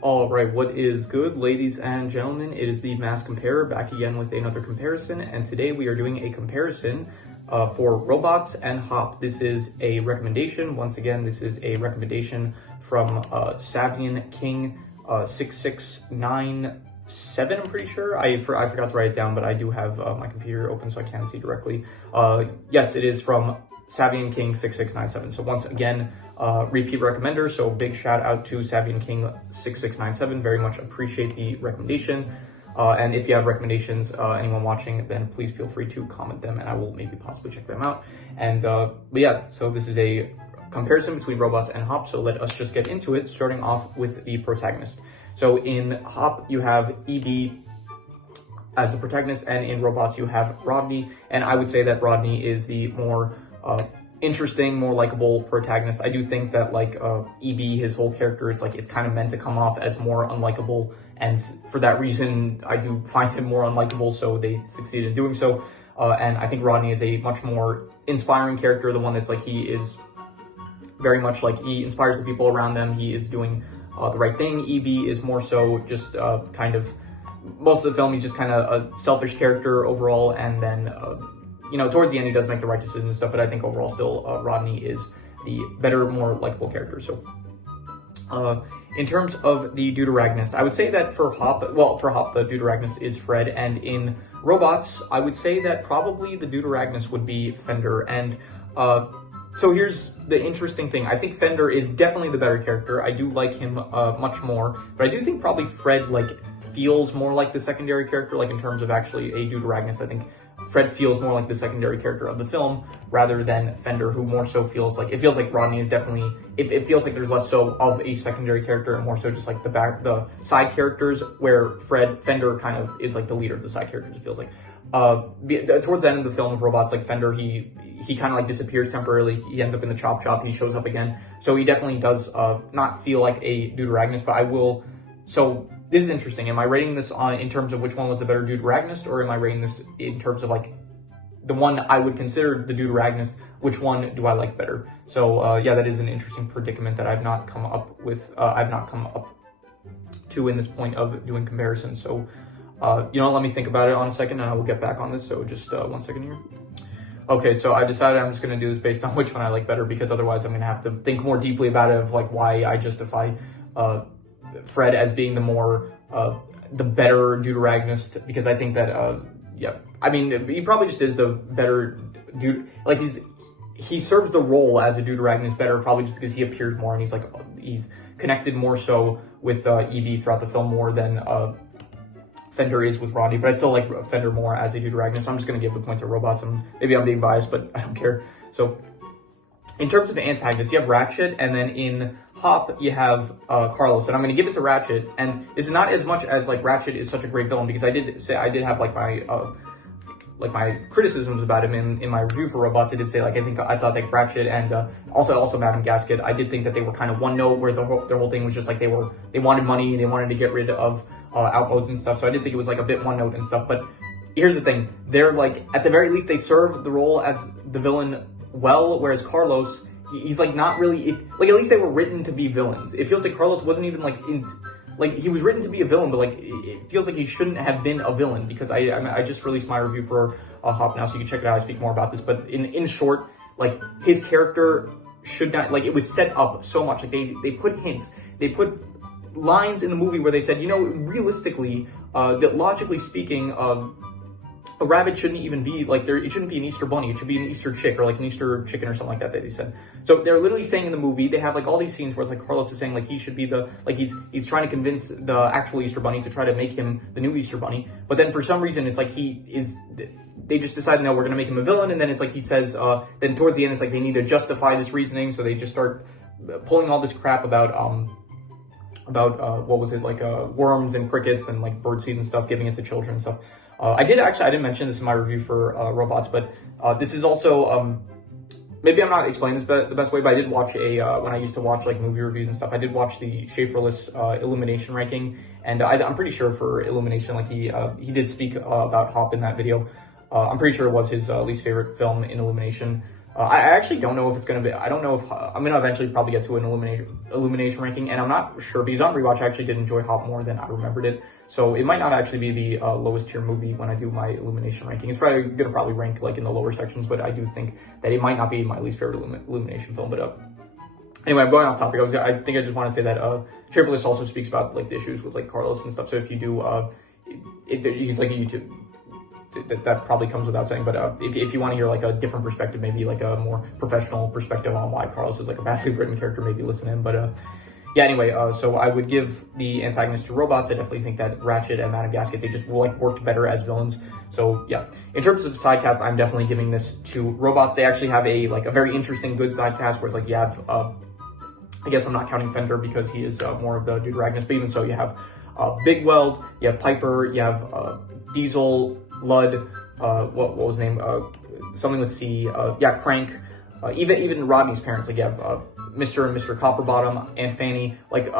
All right, what is good, ladies and gentlemen? It is the Mass Comparer back again with another comparison, and today we are doing a comparison for robots and Hop. This is a recommendation. Once again, this is a recommendation from Savian King 6697. I'm pretty sure. I forgot to write it down, but I do have my computer open so I can't see directly. Yes, it is from Savian King 6697. So once again, repeat recommender. So big shout out to Savian King 6697. Very much appreciate the recommendation. And if you have recommendations, anyone watching, then please feel free to comment them and I will maybe possibly check them out. And but yeah, so this is a comparison between robots and Hop. So let us just get into it, starting off with the protagonist. So in Hop, you have EB as the protagonist, and in robots, you have Rodney. And I would say that Rodney is the more interesting, more likable protagonist. I do think that like EB, his whole character, it's kind of meant to come off as more unlikable, and for that reason I do find him more unlikable, so they succeed in doing so. And I think Rodney is a much more inspiring character, the one that's like, he is very much like, he inspires the people around them, he is doing the right thing. EB is more so just kind of, most of the film he's just kind of a selfish character overall, and then you know, towards the end, he does make the right decisions and stuff, but I think overall still Rodney is the better, more likable character. So in terms of the deuteragonist, I would say that for Hop, the deuteragonist is Fred, and in robots, I would say that probably the deuteragonist would be Fender. And so here's the interesting thing. I think Fender is definitely the better character. I do like him much more, but I do think probably Fred feels more like the secondary character, in terms of actually a deuteragonist. I think Fred feels more like the secondary character of the film rather than Fender, who more so feels like, it feels like Rodney is definitely, it feels like there's less so of a secondary character and more so just like the side characters, where Fender kind of is like the leader of the side characters, it feels like. Towards the end of the film of robots, like Fender, he kind of like disappears temporarily. He ends up in the chop shop, he shows up again. So he definitely does not feel like a deuteragonist, but I will, so this is interesting. Am I rating this in terms of which one was the better deuteragonist, or am I rating this in terms of like the one I would consider the deuteragonist? Which one do I like better? So yeah, that is an interesting predicament that I've not come up to in this point of doing comparisons. So you know, let me think about it on a second, and I will get back on this. So just 1 second here. Okay, so I decided I'm just going to do this based on which one I like better, because otherwise I'm going to have to think more deeply about it, of like why I justify Fred as being the more the better deuteragonist, because I think that yeah, I mean, he probably just is the better dude. Like he serves the role as a deuteragonist better, probably just because he appears more and he's connected more so with EB throughout the film more than Fender is with Rodney. But I still like Fender more as a deuteragonist. So I'm just gonna give the point to robots, and maybe I'm being biased, but I don't care. So in terms of antagonists, you have Ratchet, and then in Hop, you have Carlos, and I'm going to give it to Ratchet. And it's not as much as like Ratchet is such a great villain, because I did have like my criticisms about him in my review for robots. I did say I thought like Ratchet and also Madame Gasket, I did think that they were kind of one note, where their whole thing was just like they wanted money, they wanted to get rid of outmodes and stuff. So I did think it was like a bit one note and stuff. But here's the thing: they're like, at the very least, they serve the role as the villain well, whereas Carlos, he's like not really, like at least they were written to be villains. It feels like Carlos wasn't even he was written to be a villain, but like it feels like he shouldn't have been a villain, because I just released my review for Hop now, so you can check it out. I speak more about this, but in short, like his character should not, like, it was set up so much, like they put hints, they put lines in the movie where they said, you know, realistically, that logically speaking, a rabbit shouldn't even be like it shouldn't be an Easter bunny. It should be an Easter chick, or like an Easter chicken or something like that they said. So they're literally saying in the movie, they have like all these scenes where it's like Carlos is saying like he should be he's trying to convince the actual Easter bunny to try to make him the new Easter bunny. But then for some reason it's like they just decide, no, we're going to make him a villain. And then it's like he says, then towards the end it's like they need to justify this reasoning. So they just start pulling all this crap about what was it, like worms and crickets and like birdseed and stuff, giving it to children and stuff. I didn't mention this in my review for robots, but this is also, maybe I'm not explaining this the best way, but I did watch when I used to watch like movie reviews and stuff, I did watch the Schaeferless Illumination ranking, and I'm pretty sure for Illumination, like he did speak about Hop in that video. I'm pretty sure it was his least favorite film in Illumination. I actually don't know if it's going to be, I don't know if, I'm going to eventually probably get to an Illumination ranking, and I'm not sure, because on rewatch, I actually did enjoy Hop more than I remembered it. So it might not actually be the lowest tier movie when I do my Illumination ranking. It's probably going to rank like in the lower sections, but I do think that it might not be my least favorite Illumination film. But anyway, I'm going off topic. I think I just want to say that Shaper List also speaks about like the issues with like Carlos and stuff. So if you do, he's like a YouTube. That probably comes without saying, but if you want to hear like a different perspective, maybe like a more professional perspective on why Carlos is like a badly written character, maybe listen in. But yeah, anyway, so I would give the antagonist to robots. I definitely think that Ratchet and Madame Gasket, they just like worked better as villains. So yeah, in terms of side cast, I'm definitely giving this to robots. They actually have a very interesting good side cast where it's like you have I guess I'm not counting Fender because he is more of the dude Agnes, but even so, you have Big Weld, you have Piper, you have Diesel, Lud, what was his name? Something with C. Yeah, Crank. Even Rodney's parents, like you have Mr. and Mr. Copperbottom, and Fanny, like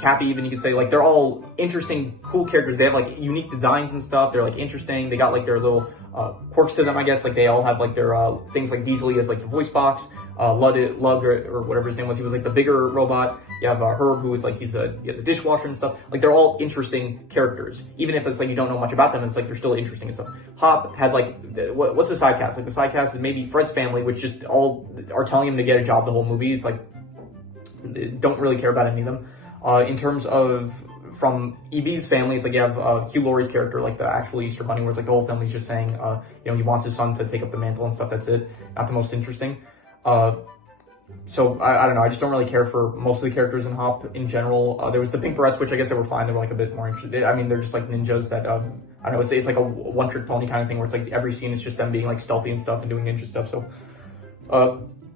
Cappy, even you could say, like they're all interesting, cool characters. They have like unique designs and stuff. They're like interesting. They got like their little quirks to them, I guess. Like they all have like their things. Like Diesel has like the voice box. Lud or whatever his name was, he was like the bigger robot. You have Herb, who is like he's the dishwasher and stuff. Like they're all interesting characters, even if it's like you don't know much about them. It's like they're still interesting and stuff. Hop has like what's the side cast? Like the side cast is maybe Fred's family, which just all are telling him to get a job the whole movie. It's like don't really care about any of them. In terms of from EB's family, it's like you have Hugh Laurie's character, like the actual Easter Bunny, where it's like the whole family's just saying, he wants his son to take up the mantle and stuff. That's it. Not the most interesting. So I don't know. I just don't really care for most of the characters in Hop in general. There was the Pink Barrettes, which I guess they were fine. They were like a bit more interesting. I mean, they're just like ninjas that I don't know. It's like a one-trick pony kind of thing where it's like every scene is just them being like stealthy and stuff and doing ninja stuff. So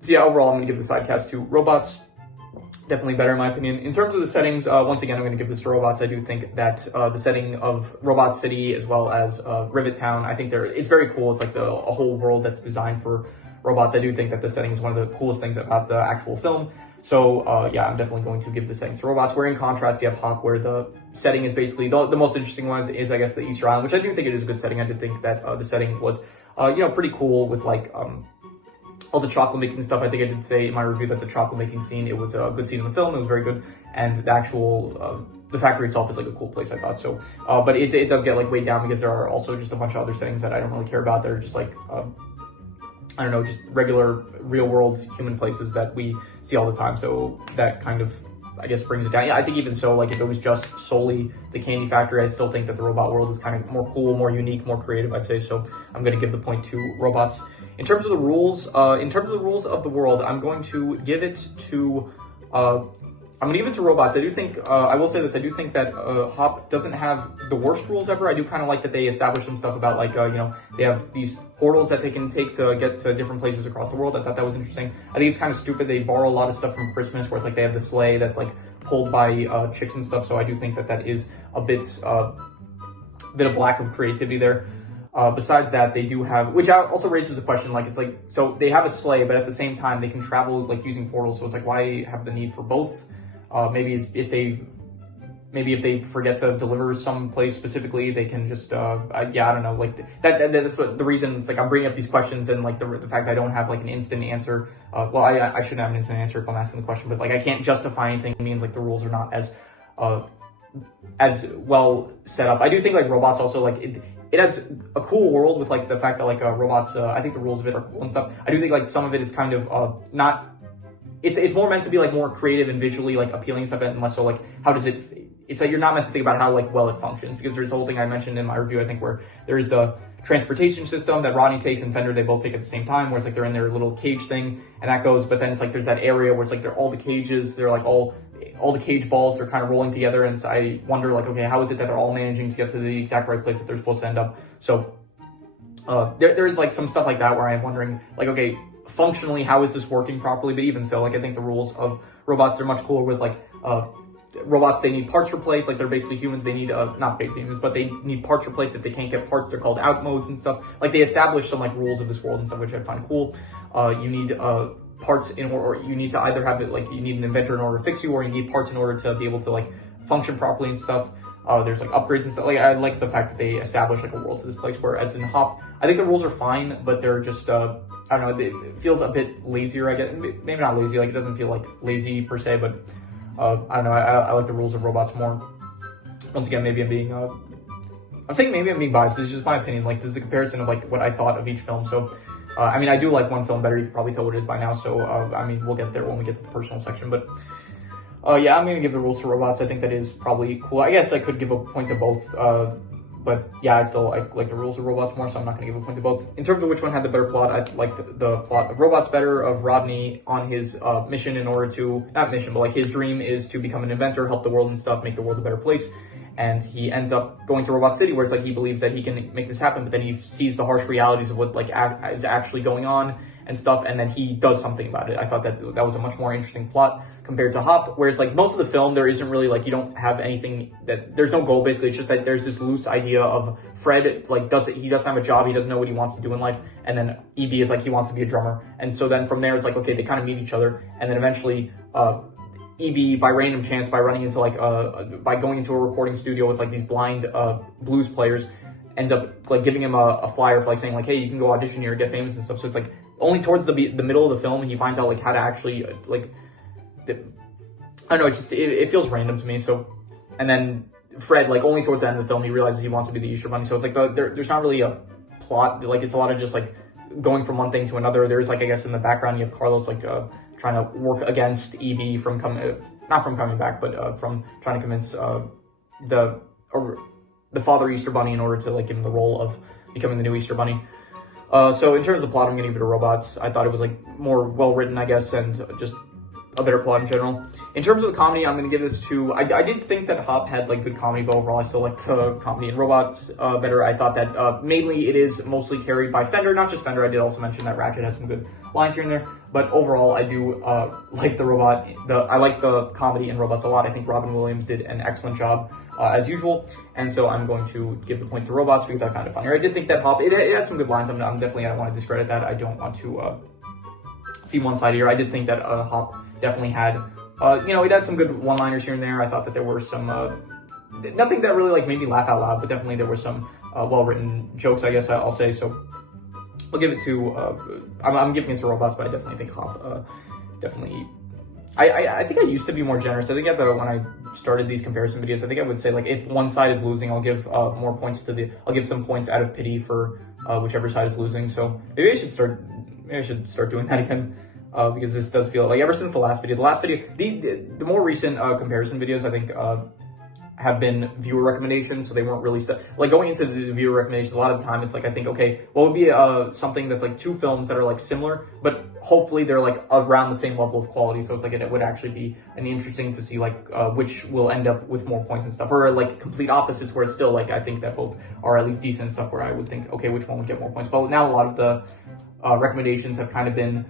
yeah, overall, I'm gonna give the side cast to robots. Definitely better in my opinion. In terms of the settings, once again, I'm going to give this to robots. I do think that the setting of Robot City as well as Rivet Town, I think it's very cool. It's like a whole world that's designed for robots. I do think that the setting is one of the coolest things about the actual film. So yeah, I'm definitely going to give the settings to robots. Where in contrast, you have Hop, where the setting is basically the most interesting one is I guess the Easter Island, which I do think it is a good setting. I did think that the setting was pretty cool with like all the chocolate making stuff. I think I did say in my review that the chocolate making scene, it was a good scene in the film. It was very good, and the actual the factory itself is like a cool place, I thought. So but it does get like weighed down because there are also just a bunch of other settings that I don't really care about. They're just like I don't know, just regular real world human places that we see all the time. So that kind of, I guess, brings it down. Yeah, I think even so, like if it was just solely the candy factory, I still think that the robot world is kind of more cool, more unique, more creative, I'd say. So I'm going to give the point to robots. In terms of the rules, of the world, I'm going to give it to robots. I do think, I will say this, I do think that Hop doesn't have the worst rules ever. I do kind of like that they establish some stuff about like, they have these portals that they can take to get to different places across the world. I thought that was interesting. I think it's kind of stupid. They borrow a lot of stuff from Christmas where it's like they have the sleigh that's like pulled by chicks and stuff. So I do think that is a bit of lack of creativity there. Besides that, they do have, which also raises the question, like, it's like, so they have a sleigh, but at the same time, they can travel, like, using portals, so it's like, why have the need for both? Maybe if they forget to deliver someplace specifically, they can just, I don't know, like, that's what the reason, it's like, I'm bringing up these questions, and, like, the fact that I don't have, like, an instant answer, well, I shouldn't have an instant answer if I'm asking the question, but, like, I can't justify anything, means, like, the rules are not as well set up. I do think, like, robots also, like, it has a cool world with like the fact that like robots, I think the rules of it are cool and stuff. I do think like some of it is kind of not, it's more meant to be like more creative and visually like appealing and stuff, and less so like how does it, it's like you're not meant to think about how like well it functions, because there's the whole thing I mentioned in my review, I think, where there is the transportation system that Rodney takes and Fender, they both take at the same time, where it's like they're in their little cage thing and that goes, but then it's like there's that area where it's like they're all the cages, they're like all the cage balls are kind of rolling together, and so I wonder like, okay, how is it that they're all managing to get to the exact right place that they're supposed to end up? So there is like some stuff like that where I'm wondering like, okay, functionally, how is this working properly? But even so, like I think the rules of robots are much cooler with like robots, they need parts replaced, like they're basically humans, they need not big humans, but they need parts replaced. If they can't get parts, they're called out modes and stuff. Like they establish some like rules of this world and stuff, which I find cool. You need parts in order, or you need to either have it like you need an inventor in order to fix you, or you need parts in order to be able to like function properly and stuff. There's like upgrades and stuff. Like I like the fact that they establish like a world to this place, whereas in Hop, I think the rules are fine, but they're just I don't know, it feels a bit lazier, I guess. Maybe not lazy, like it doesn't feel like lazy per se, but I don't know, I like the rules of robots more. Once again, maybe I'm being, I'm saying maybe I'm being biased. This is just my opinion. Like, this is a comparison of like what I thought of each film. So, I mean, I do like one film better. You can probably tell what it is by now. So, I mean, we'll get there when we get to the personal section. But, yeah, I'm going to give the rules to robots. I think that is probably cool. I guess I could give a point to both. But yeah, I like the rules of robots more, so I'm not going to give a point to both. In terms of which one had the better plot, I like the plot of robots better, of Rodney on his mission in order to, not mission, but like his dream is to become an inventor, help the world and stuff, make the world a better place. And he ends up going to Robot City, where it's like he believes that he can make this happen, but then he sees the harsh realities of what like is actually going on and stuff, and then he does something about it. I thought that was a much more interesting plot compared to Hop, where it's like most of the film there isn't really like, you don't have anything that, there's no goal basically. It's just that there's this loose idea of Fred like he doesn't have a job, he doesn't know what he wants to do in life, and then EB is like he wants to be a drummer, and so then from there it's like okay, they kind of meet each other, and then eventually EB, by random chance, by running into like by going into a recording studio with like these blind blues players, end up like giving him a flyer for like saying like, hey, you can go audition here, get famous and stuff. So it's like only towards the middle of the film he finds out like how to actually like, I don't know, it feels random to me. So, and then Fred, like only towards the end of the film he realizes he wants to be the Easter Bunny. So it's like there's not really a plot, like it's a lot of just like going from one thing to another. There's like, I guess in the background you have Carlos like trying to work against EB from not from coming back, but from trying to convince the father Easter Bunny in order to like give him the role of becoming the new Easter Bunny. So in terms of plot, I'm gonna give it to robots. I thought it was like more well written, I guess, and just a better plot in general. In terms of the comedy, I'm gonna give this to, I did think that Hop had like good comedy, but overall I still like the comedy in Robots better. I thought that mainly it is mostly carried by Fender, not just Fender. I did also mention that Ratchet has some good lines here and there, but overall I do like I like the comedy in Robots a lot. I think Robin Williams did an excellent job as usual, and so I'm going to give the point to Robots because I found it funnier. I did think that Hop, it had some good lines. I'm definitely, I don't want to discredit that. I don't want to see one side here. I did think that Hop definitely had, it had some good one-liners here and there. I thought that there were some, nothing that really like made me laugh out loud, but definitely there were some well-written jokes, I guess I'll say. So I'll give it to, I'm giving it to Robots, but I definitely think Hop, definitely, I think I used to be more generous. I think when I started these comparison videos, I think I would say like if one side is losing, I'll give more points to I'll give some points out of pity for whichever side is losing. So maybe I should start doing that again. Because this does feel like ever since the last video, the more recent comparison videos, I think, have been viewer recommendations. So they weren't really like going into the viewer recommendations. A lot of the time it's like, I think, okay, what would be something that's like two films that are like similar, but hopefully they're like around the same level of quality. So it's like, it would actually be interesting to see like which will end up with more points and stuff, or like complete opposites where it's still like, I think that both are at least decent and stuff where I would think, okay, which one would get more points. But now a lot of the recommendations have kind of been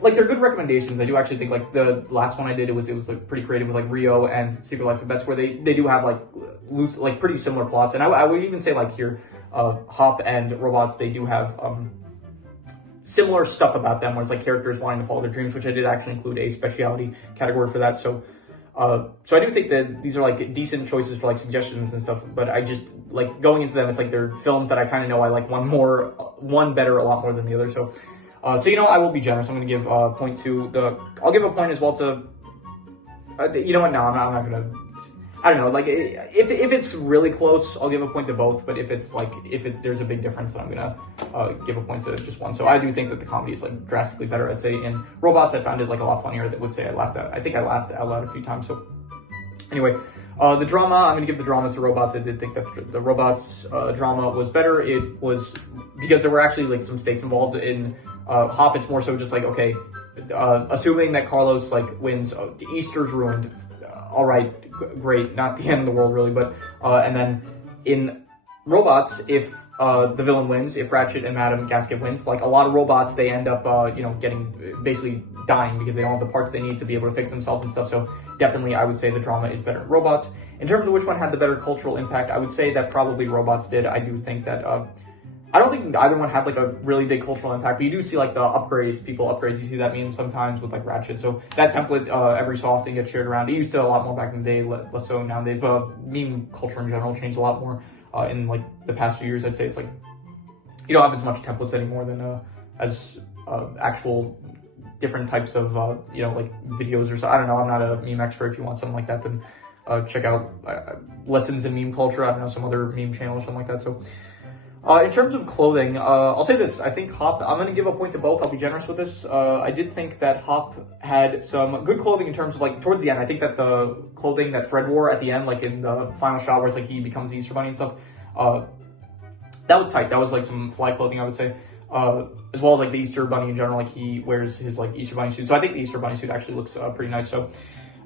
like they're good recommendations. I do actually think like the last one I did, it was like pretty creative with like Rio and Secret Life of Pets, where they do have like loose, like pretty similar plots. And I would even say like here, Hop and Robots, they do have similar stuff about them, where it's like characters wanting to follow their dreams, which I did actually include a speciality category for that. So I do think that these are like decent choices for like suggestions and stuff, but I just like going into them, it's like they're films that I kind of know I like one better a lot more than the other. So, I will be generous. I'm going to give a point to I'll give a point as well to, you know what, no, I'm not going to, I don't know, like if it's really close, I'll give a point to both, but if there's a big difference, then I'm going to give a point to just one. So I do think that the comedy is like drastically better. I'd say in Robots, I found it like a lot funnier. That would say I think I laughed out loud a few times. So anyway, the drama, I'm going to give the drama to Robots. I did think that the Robots drama was better. It was because there were actually like some stakes involved. In Hop, it's more so just like, okay, assuming that Carlos like wins, Easter's ruined. All right, great, not the end of the world really, but and then in Robots, if the villain wins, if Ratchet and Madam Gasket wins, like a lot of robots, they end up getting basically dying because they don't have the parts they need to be able to fix themselves and stuff. So definitely I would say the drama is better in Robots. In terms of which one had the better cultural impact, I would say that probably Robots did. I do think that I don't think either one had like a really big cultural impact, but you do see like the upgrades. You see that meme sometimes with like Ratchet. So that template every so often gets shared around. It used to a lot more back in the day, less so now. Meme culture in general changed a lot more in like the past few years. I'd say it's like you don't have as much templates anymore than as actual different types of you know, like videos or so. I don't know. I'm not a meme expert. If you want something like that, then check out Lessons in Meme Culture. I don't know, some other meme channel or something like that. So in terms of clothing, I'll say this. I think Hop, I'm going to give a point to both. I'll be generous with this. I did think that Hop had some good clothing in terms of, like, towards the end. I think that the clothing that Fred wore at the end, like in the final shot where it's like he becomes the Easter Bunny and stuff, that was tight. That was like some fly clothing, I would say. As well as like the Easter Bunny in general, like he wears his like Easter Bunny suit. So I think the Easter Bunny suit actually looks pretty nice. So,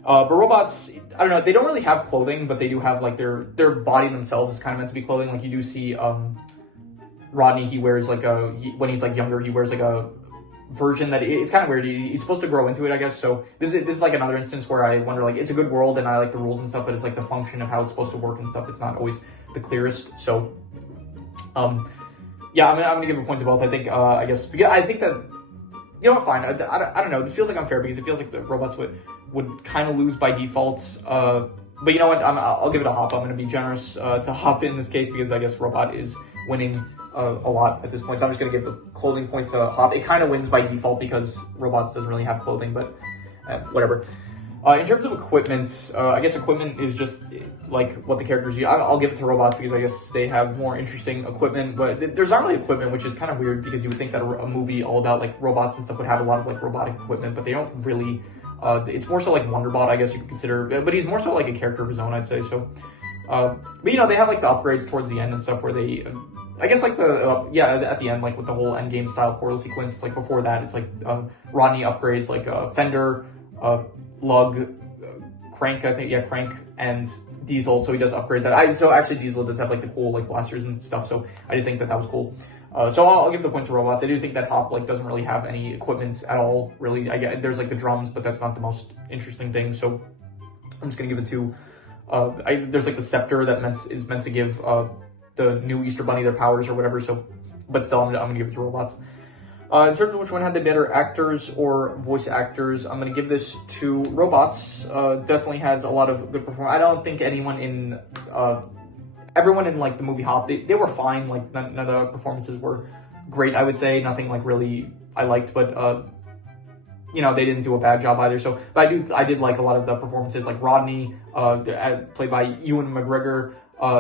but robots, I don't know, they don't really have clothing, but they do have like their body themselves is kind of meant to be clothing. Like you do see Rodney, he wears like when he's like younger, he wears like a version that it's kind of weird. He's supposed to grow into it, I guess. So this is like another instance where I wonder, like, it's a good world and I like the rules and stuff, but it's like the function of how it's supposed to work and stuff. It's not always the clearest. So, yeah, I'm gonna give a point to both. I think, I guess, because I think that, you know what, fine. I don't know. This feels like unfair because it feels like the robots would kind of lose by default. But you know what? I'll give it a Hop. I'm gonna be generous to Hop in this case because I guess Robot is winning a lot at this point. So I'm just gonna give the clothing point to Hop. It kind of wins by default because Robots doesn't really have clothing, but whatever. In terms of equipment, I guess equipment is just like what the characters use. I'll give it to Robots because I guess they have more interesting equipment, but there's not really equipment, which is kind of weird because you would think that a movie all about like robots and stuff would have a lot of like robotic equipment, but they don't really. It's more so like Wonderbot, I guess you could consider, but he's more so like a character of his own, I'd say. So, but you know, they have like the upgrades towards the end and stuff where they, I guess like the, at the end, like with the whole end game style portal sequence, it's like before that, it's like Rodney upgrades like Fender, Lug, Crank, I think, yeah, Crank, and Diesel, so he does upgrade that. So actually Diesel does have like the cool like blasters and stuff, so I did think that was cool. So I'll give the point to Robots. I do think that Hop like doesn't really have any equipment at all, really. There's like the drums, but that's not the most interesting thing, so I'm just gonna give it to, there's like the scepter that is meant to give the new Easter Bunny their powers or whatever, so, but still I'm gonna give it to Robots. In terms of which one had the better actors or voice actors, I'm going to give this to Robots. Definitely has a lot of good performance. I don't think anyone in, everyone in like the movie Hop, they were fine. Like none of the performances were great, I would say. Nothing like really I liked, but you know, they didn't do a bad job either. So, but I did like a lot of the performances, like Rodney, played by Ewan McGregor.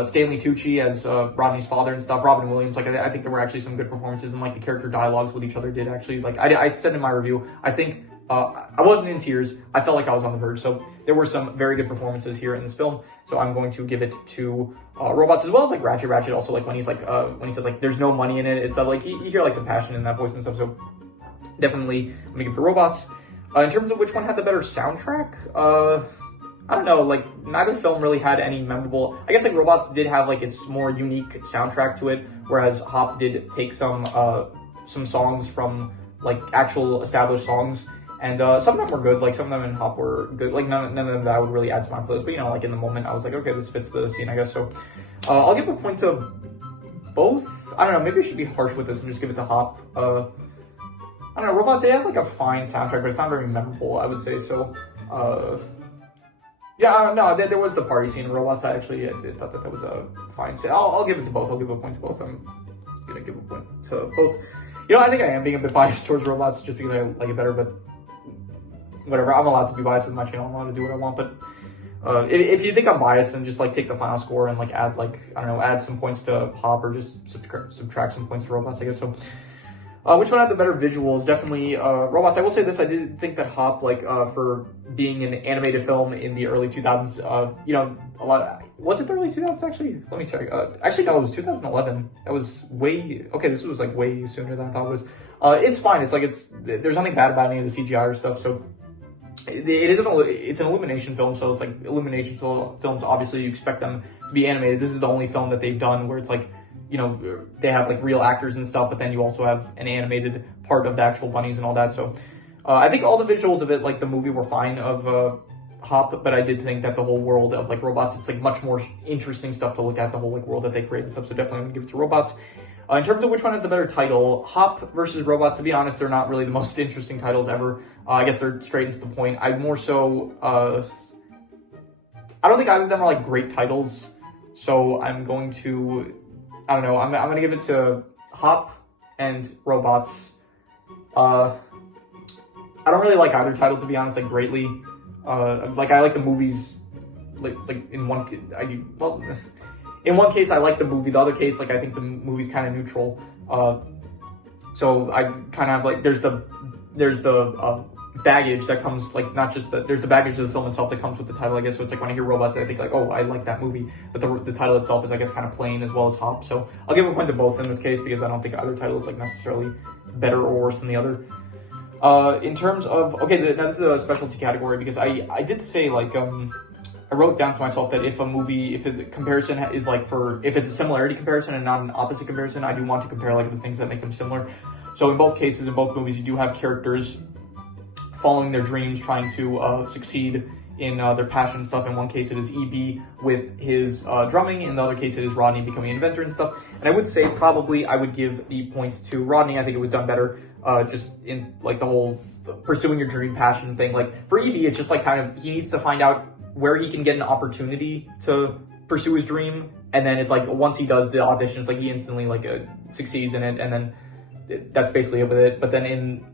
Stanley Tucci as Rodney's father and stuff, Robin Williams, like I think there were actually some good performances and like the character dialogues with each other did actually, like I said in my review, I think I wasn't in tears, I felt like I was on the verge, so there were some very good performances here in this film, so I'm going to give it to Robots, as well as like Ratchet also, like when he's like, when he says like there's no money in it, it's like you hear like some passion in that voice and stuff, so definitely I'm gonna give it to Robots. In terms of which one had the better soundtrack, I don't know, like, neither film really had any memorable, I guess, like, Robots did have, like, its more unique soundtrack to it, whereas Hop did take some songs from, like, actual established songs, and some of them were good, like, some of them in Hop were good, like, none of them that would really add to my playlist, but, you know, like, in the moment, I was like, okay, this fits the scene, I guess, so, I'll give a point to both. I don't know, maybe I should be harsh with this and just give it to Hop. I don't know, Robots, they have, like, a fine soundtrack, but it's not very memorable, I would say, so, yeah, no, there was the party scene in Robots. I actually thought that was a fine scene. I'll give it to both. I'll give a point to both. I'm gonna give a point to both. You know, I think I am being a bit biased towards Robots just because I like it better, but whatever. I'm allowed to be biased. It's my channel. I'm allowed to do what I want, but if you think I'm biased, then just like take the final score and like add like, I don't know, add some points to Hop or just subtract some points to Robots, I guess. So which one had the better visuals? Definitely Robots. I will say this, I did think that Hop, like, for being an animated film in the early 2000s, you know, a lot, was it the early 2000s actually? Let me check. Actually, no, it was 2011. That was way, okay, this was like way sooner than I thought it was. It's fine. It's like, there's nothing bad about any of the CGI or stuff, so it's an Illumination film, so it's like Illumination films, obviously you expect them to be animated. This is the only film that they've done where it's like, you know, they have like real actors and stuff, but then you also have an animated part of the actual bunnies and all that. So I think all the visuals of it, like the movie, were fine of Hop, but I did think that the whole world of like Robots, it's like much more interesting stuff to look at, the whole like world that they create and stuff. So definitely I'm gonna give it to Robots. In terms of which one has the better title, Hop versus Robots, to be honest, they're not really the most interesting titles ever. I guess they're straight into the point. I more so, I don't think either of them are like great titles. So I'm going to, I don't know, I'm going to give it to Hop and Robots. I don't really like either title, to be honest, like greatly. Like I like the movies, like in one, in one case I like the movie, the other case like I think the movie's kind of neutral. So I kind of have like there's the baggage that comes, like not just there's the baggage of the film itself that comes with the title, I guess. So it's like when I hear Robots, I think like, oh, I like that movie, but the title itself is, I guess, kind of plain, as well as Hop. So I'll give a point to both in this case, because I don't think either title is like necessarily better or worse than the other. In terms of, okay, now this is a specialty category, because I did say, like, I wrote down to myself that if a movie, if the comparison is like if it's a similarity comparison and not an opposite comparison, I do want to compare like the things that make them similar. So in both cases, in both movies, you do have characters following their dreams, trying to succeed in their passion and stuff. In one case, it is E.B. with his drumming. In the other case, it is Rodney becoming an inventor and stuff. And I would say probably I would give the point to Rodney. I think it was done better, just in like the whole pursuing your dream passion thing. Like for E.B., it's just like kind of, he needs to find out where he can get an opportunity to pursue his dream. And then it's like, once he does the audition, it's like he instantly like succeeds in it. And then that's basically it with it. But then in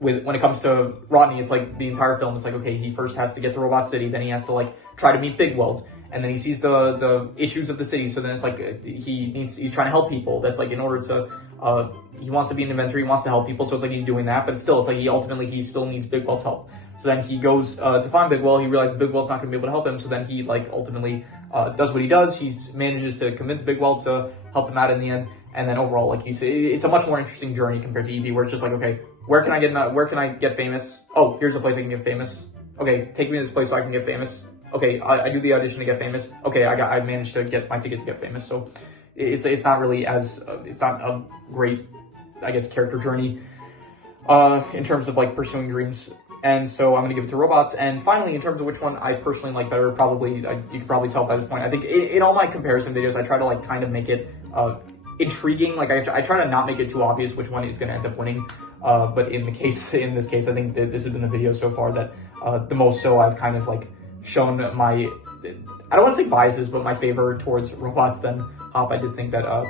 when it comes to Rodney, it's like the entire film, it's like, okay, he first has to get to Robot City, then he has to like try to meet Big Weld, and then he sees the issues of the city. So then it's like he's trying to help people. That's like, in order to he wants to be an inventor, he wants to help people. So it's like he's doing that, but still, it's like he still needs Big Weld's help. So then he goes to find Big Weld. He realizes Big Weld's not going to be able to help him. So then he like ultimately does what he does. He manages to convince Big Weld to help him out in the end. And then overall, like it's a much more interesting journey compared to E.B., where it's just like, okay, where can I get famous? Oh, here's a place I can get famous. Okay, take me to this place so I can get famous. Okay, I do the audition to get famous. Okay, I managed to get my ticket to get famous. So it's not really as it's not a great, I guess, character journey in terms of like pursuing dreams. And so I'm going to give it to Robots. And finally, in terms of which one I personally like better, probably you can probably tell by this point. I think in all my comparison videos, I try to like kind of make it intriguing. Like I try to not make it too obvious which one is going to end up winning. But in this case, I think that this has been the video so far that the most so I've kind of like shown my, I don't want to say biases, but my favor towards Robots than Hop. I did think that I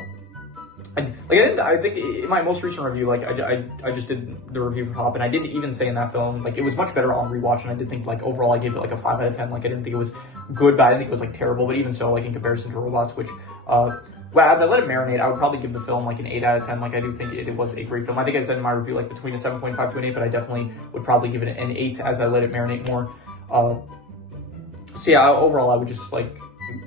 think in my most recent review, like I just did the review for Hop, and I did even say in that film, like it was much better on rewatch, and I did think like overall I gave it like a 5 out of 10. Like I didn't think it was good, but I didn't think it was like terrible. But even so, like in comparison to Robots, which well, as I let it marinate, I would probably give the film like an 8 out of 10. Like I do think it was a great film. I think I said in my review like between a 7.5 to an 8, but I definitely would probably give it an 8 as I let it marinate more. So yeah, overall I would just like,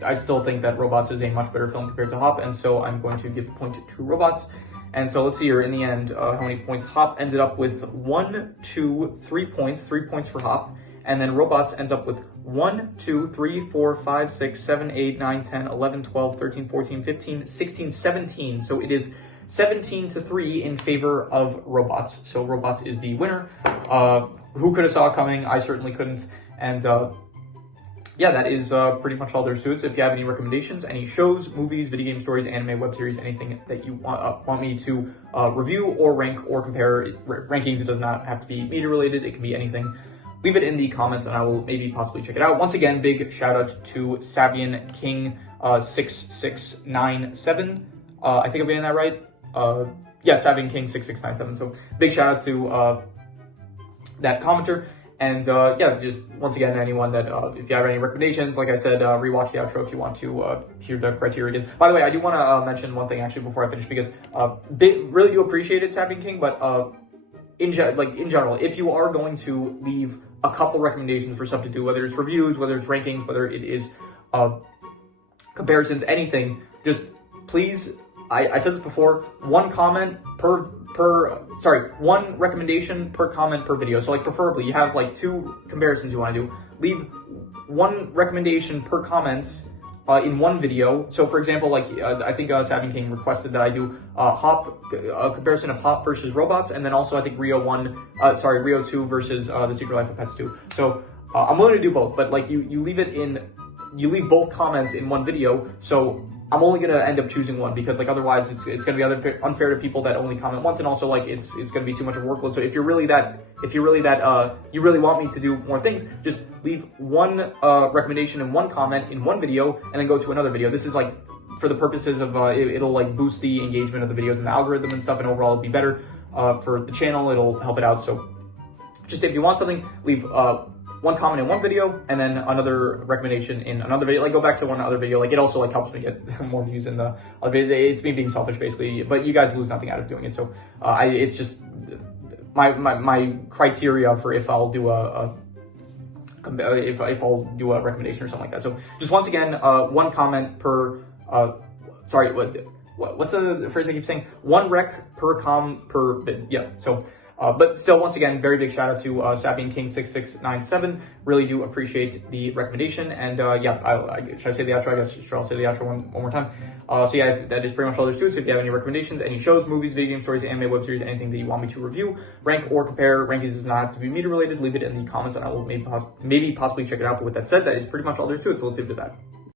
I still think that Robots is a much better film compared to Hop, and so I'm going to give the point to Robots. And so let's see here in the end how many points. Hop ended up with 1, 2, 3 points, 3 points for Hop, and then Robots ends up with 1, 2, 3, 4, 5, 6, 7, 8, 9, 10, 11, 12, 13, 14, 15, 16, 17. So it is 17-3 in favor of Robots. So Robots is the winner. Who could have saw it coming? I certainly couldn't. And yeah, that is pretty much all there is to it. So if you have any recommendations, any shows, movies, video game stories, anime, web series, anything that you want me to review or rank or compare, rankings, it does not have to be media related. It can be anything. Leave it in the comments and I will maybe possibly check it out. Once again, big shout out to Savian King 6697. I think I'm getting that right. Yeah, Savian King 6697. So big shout out to that commenter. And yeah, just once again, anyone that if you have any recommendations, like I said, rewatch the outro if you want to hear the criteria again. By the way, I do want to mention one thing actually before I finish, because really do appreciate it, Savian King, but in general, if you are going to leave a couple recommendations for stuff to do, whether it's reviews, whether it's rankings, whether it is comparisons, anything, just please, I said this before, one comment one recommendation per comment per video. So like preferably you have like 2 comparisons you want to do, leave 1 recommendation per comment in one video. So for example, like I think Savian King requested that I do a comparison of Hop versus Robots, and then also I think Rio 2 versus The Secret Life of Pets 2. So I'm willing to do both, but like you leave both comments in one video, so I'm only going to end up choosing one, because like otherwise it's going to be unfair to people that only comment once, and also like it's going to be too much of a workload. So if you really want me to do more things, just leave 1 recommendation and 1 comment in one video and then go to another video. This is like for the purposes of it'll like boost the engagement of the videos and the algorithm and stuff, and overall it'll be better for the channel. It'll help it out. So just if you want something, leave one comment in one video and then another recommendation in another video. Like go back to one other video. Like it also like helps me get more views in the other videos. It's me being selfish basically, but you guys lose nothing out of doing it. So it's just my criteria for if I'll do if I'll do a recommendation or something like that. So just once again, one comment per sorry, what's the phrase I keep saying? One rec per per vid. Yeah. So but still, once again, very big shout out to Sabian King 6697. Really do appreciate the recommendation. And yeah, should I say the outro? I guess I'll say the outro one more time. So yeah, that is pretty much all there's to it. So if you have any recommendations, any shows, movies, video game stories, anime, web series, anything that you want me to review, rank or compare, rankings does not have to be media related. Leave it in the comments and I will maybe possibly check it out. But with that said, that is pretty much all there's to it. So let's leave it at that.